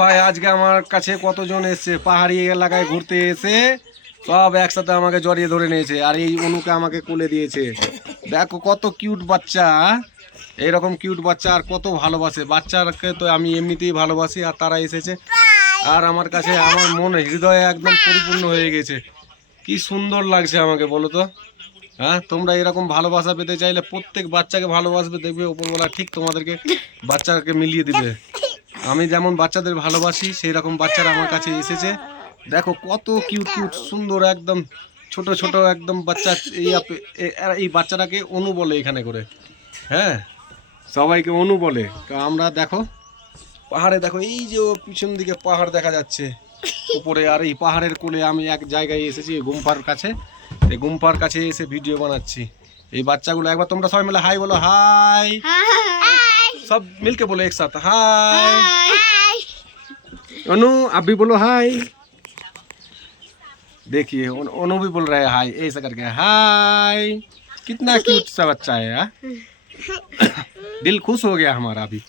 ভাই আজকে আমার কাছে কতজন এসেছে পাহাড়ি এলাকায় ঘুরতে এসে সব একসাথে আমাকে জড়িয়ে ধরে নিয়েছে আর এই অনুকে আমাকে কোলে দিয়েছে। দেখো কত কিউট বাচ্চা, এইরকম কিউট বাচ্চা আর কত ভালোবাসে বাচ্চাকে, তো আমি এমনিতেই ভালোবাসি আর তারা এসেছে আর আমার কাছে আমার মন হৃদয়ে একদম পরিপূর্ণ হয়ে গেছে। কি সুন্দর লাগছে আমাকে বলো তো। হ্যাঁ, তোমরা এরকম ভালোবাসা পেতে চাইলে প্রত্যেক বাচ্চাকে ভালোবাসবে, দেখবে উপরওয়ালা ঠিক তোমাদেরকে বাচ্চাকে মিলিয়ে দিবে। আমি যেমন বাচ্চাদের ভালোবাসি সেই রকম বাচ্চারা আমার কাছে এসেছে। দেখো কত কিউট কিউট সুন্দর একদম ছোট ছোট একদম বাচ্চা। এই বাচ্চাটাকে অনু বলে এখানে করে। হ্যাঁ, সবাইকে অনু বলে। তো আমরা দেখো পাহাড়ে, দেখো এই যে পিছন দিকে পাহাড় দেখা যাচ্ছে উপরে, আর এই পাহাড়ের কোলে আমি এক জায়গায় এসেছি গুম্পার কাছে। এই গুম্পার কাছে এসে ভিডিও বানাচ্ছি। এই বাচ্চাগুলো একবার তোমরা সবাই মিলে হাই বলো, হাই। सब मिलके बोलो एक साथ, हाय। अनु आप भी बोलो हाय। देखिए अनु भी बोल रहा है हाय, ऐसा करके हाय। कितना क्यूट सा बच्चा है यार। दिल खुश हो गया हमारा अभी।